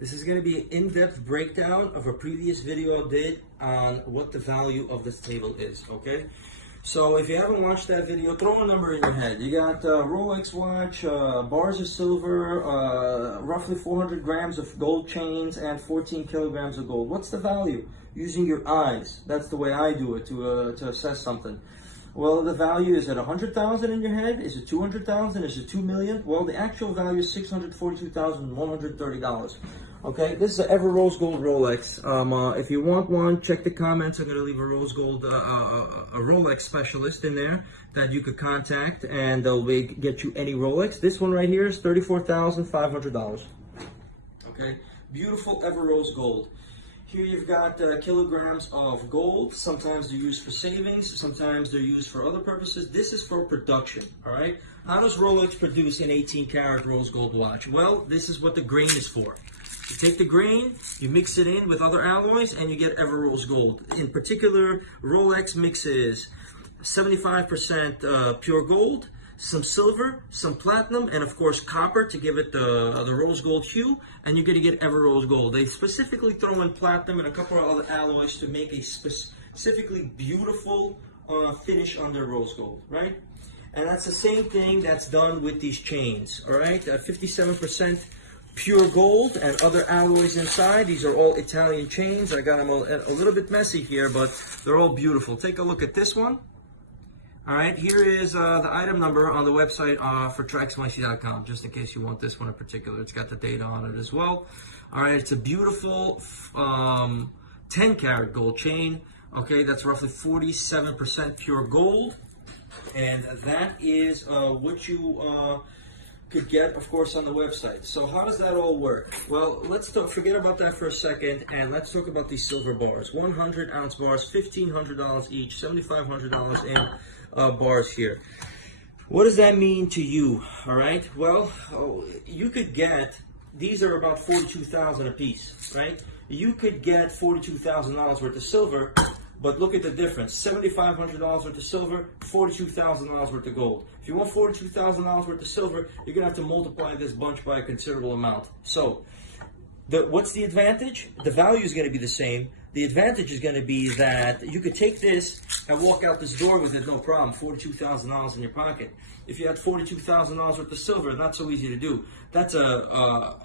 This is going to be an in-depth breakdown of a previous video I did on what the value of this table is, okay? So if you haven't watched that video, throw a number in your head. You got Rolex watch, bars of silver, roughly 400 grams of gold chains, and 14 kilograms of gold. What's the value? Using your eyes. That's the way I do it to assess something. Well, the value is at 100,000 in your head. Is it 200,000? Is it 2 million? Well, the actual value is $642,130. Okay, this is an Ever Rose Gold Rolex. If you want one, check the comments. I'm gonna leave a rose gold, a Rolex specialist in there that you could contact, and they'll get you any Rolex. This one right here is $34,500. Okay, beautiful Ever Rose Gold. Here you've got kilograms of gold. Sometimes they're used for savings. Sometimes they're used for other purposes. This is for production, all right? How does Rolex produce an 18 karat rose gold watch? Well, this is what the grain is for. You take the grain, you mix it in with other alloys, and you get Ever Rose Gold. In particular, Rolex mixes 75% pure gold, some silver, some platinum, and of course copper to give it the rose gold hue, and you're going to get Ever Rose Gold. They specifically throw in platinum and a couple of other alloys to make a specifically beautiful finish on their rose gold, right? And that's the same thing that's done with these chains, all right? 57% pure gold and other alloys inside. These are all Italian chains. I got them a little bit messy here, but they're all beautiful. Take a look at this one. All right, here is the item number on the website for tracksmyc.com, just in case you want this one in particular. It's got the data on it as well. All right, it's a beautiful 10 karat gold chain. Okay, that's roughly 47% pure gold. And that is what you could get, of course, on the website. So how does that all work? Well, let's forget about that for a second, and let's talk about these silver bars. 100-ounce bars, $1,500 each, $7,500 in bars here. What does that mean to you? All right. Well, you could get, these are about $42,000 a piece, right? You could get $42,000 worth of silver. But look at the difference, $7,500 worth of silver, $42,000 worth of gold. If you want $42,000 worth of silver, you're gonna have to multiply this bunch by a considerable amount. So, what's the advantage? The value is gonna be the same. The advantage is gonna be that you could take this and walk out this door with it, no problem, $42,000 in your pocket. If you had $42,000 worth of silver, not so easy to do. That's a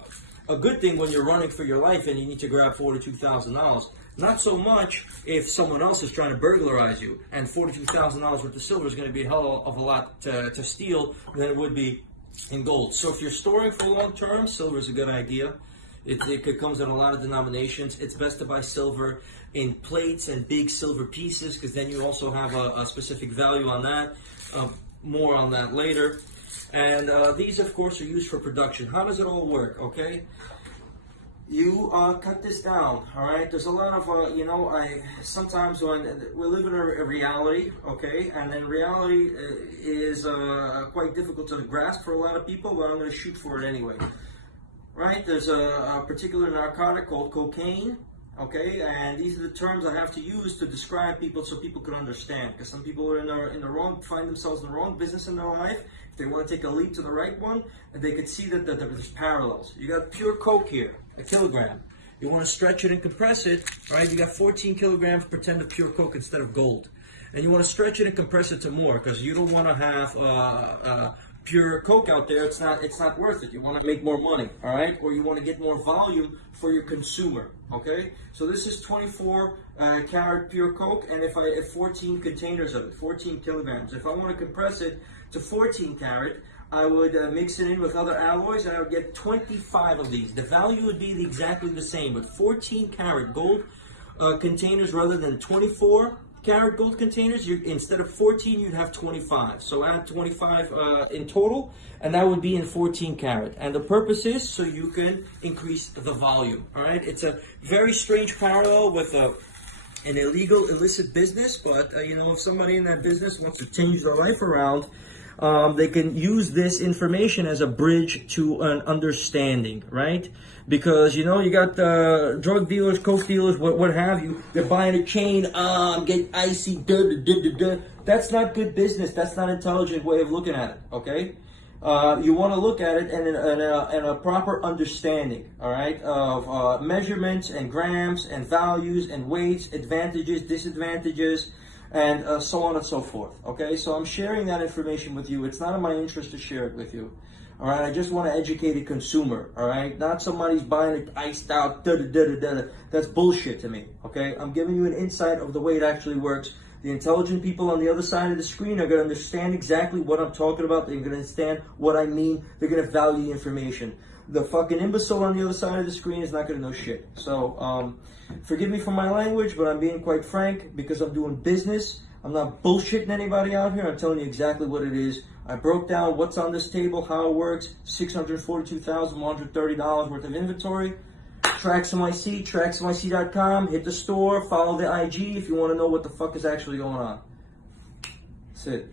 good thing when you're running for your life and you need to grab $42,000. Not so much if someone else is trying to burglarize you, and $42,000 worth of silver is going to be a hell of a lot to steal than it would be in gold. So if you're storing for long term, silver is a good idea. It comes in a lot of denominations. It's best to buy silver in plates and big silver pieces, because then you also have a specific value on that. More on that later. And these, of course, are used for production. How does it all work, okay? You cut this down, all right? There's a lot of, sometimes when we live in a reality, okay? And then reality is quite difficult to grasp for a lot of people, but I'm going to shoot for it anyway. Right? There's a particular narcotic called cocaine, okay? And these are the terms I have to use to describe people so people can understand. Because some people are in the wrong, find themselves in the wrong business in their life. If they want to take a leap to the right one, and they could see that there's parallels. You got pure coke here, a kilogram. You want to stretch it and compress it, right? You got 14 kilograms, pretend of pure coke instead of gold. And you want to stretch it and compress it to more, because you don't want to have pure coke out there. It's not worth it. You want to make more money, all right? Or you want to get more volume for your consumer, okay? So this is 24 karat pure coke, and if I have 14 containers of it, 14 kilograms. If I want to compress it to 14 karat, I would mix it in with other alloys, and I would get 25 of these. The value would be exactly the same, but 14 karat gold containers rather than 24 karat gold containers. Instead of 14, you'd have 25. So add 25 in total, and that would be in 14 karat. And the purpose is so you can increase the volume. All right, it's a very strange parallel with an illegal, illicit business, but if somebody in that business wants to change their life around, they can use this information as a bridge to an understanding, right? Because, you got drug dealers, coke dealers, what have you, they're buying a chain, get icy, That's not good business. That's not an intelligent way of looking at it, okay? you want to look at it and a proper understanding, all right, of measurements and grams and values and weights, advantages, disadvantages, and so on and so forth. Okay, so I'm sharing that information with you. It's not in my interest to share it with you. All right, I just want to educate a consumer. All right, not somebody's buying it iced out. That's bullshit to me. Okay, I'm giving you an insight of the way it actually works. The intelligent people on the other side of the screen are going to understand exactly what I'm talking about. They're going to understand what I mean. They're going to value the information. The fucking imbecile on the other side of the screen is not going to know shit. So, forgive me for my language, but I'm being quite frank because I'm doing business. I'm not bullshitting anybody out here. I'm telling you exactly what it is. I broke down what's on this table, how it works, $642,130 worth of inventory. TracksMyC, TracksMyC.com. Hit the store, follow the IG if you want to know what the fuck is actually going on. That's it.